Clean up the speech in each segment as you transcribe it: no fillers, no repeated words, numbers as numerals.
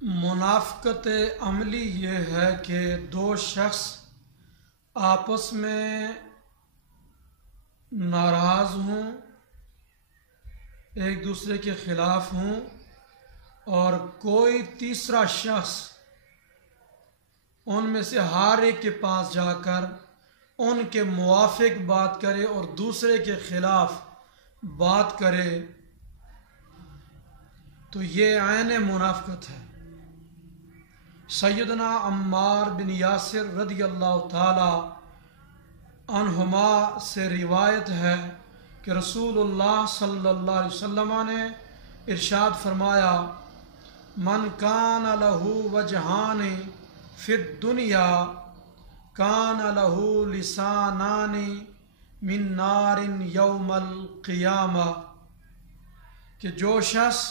منافقت عملی یہ ہے کہ دو شخص آپس میں ناراض ہوں، ایک دوسرے کے خلاف ہوں، اور کوئی تیسرا شخص ان میں سے ہر ایک کے پاس جا کر ان کے موافق بات کرے اور دوسرے کے خلاف بات کرے، تو یہ عین منافقت ہے۔ سیدنا عمار بن یاسر رضی اللہ تعالی عنہما سے روایت ہے کہ رسول اللہ صلی اللہ علیہ وسلم نے ارشاد فرمایا، من کان لہ وجہان فی الدنیا کان لہ لسانان من نار یوم القیامہ، کہ جو شخص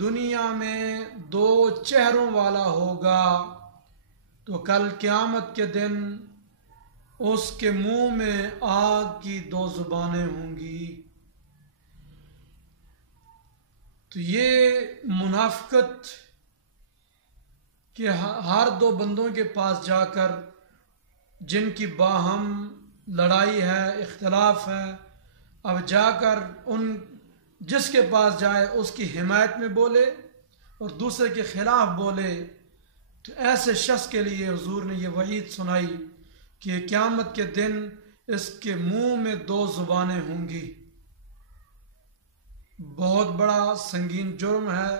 دنیا میں دو چہروں والا ہوگا تو کل قیامت کے دن اس کے منہ میں آگ کی دو زبانیں ہوں گی۔ تو یہ منافقت کہ ہر دو بندوں کے پاس جا کر جن کی باہم لڑائی ہے، اختلاف ہے، اب جا کر ان جس کے پاس جائے اس کی حمایت میں بولے اور دوسرے کے خلاف بولے، تو ایسے شخص کے لیے حضور نے یہ وعید سنائی کہ قیامت کے دن اس کے منہ میں دو زبانیں ہوں گی۔ بہت بڑا سنگین جرم ہے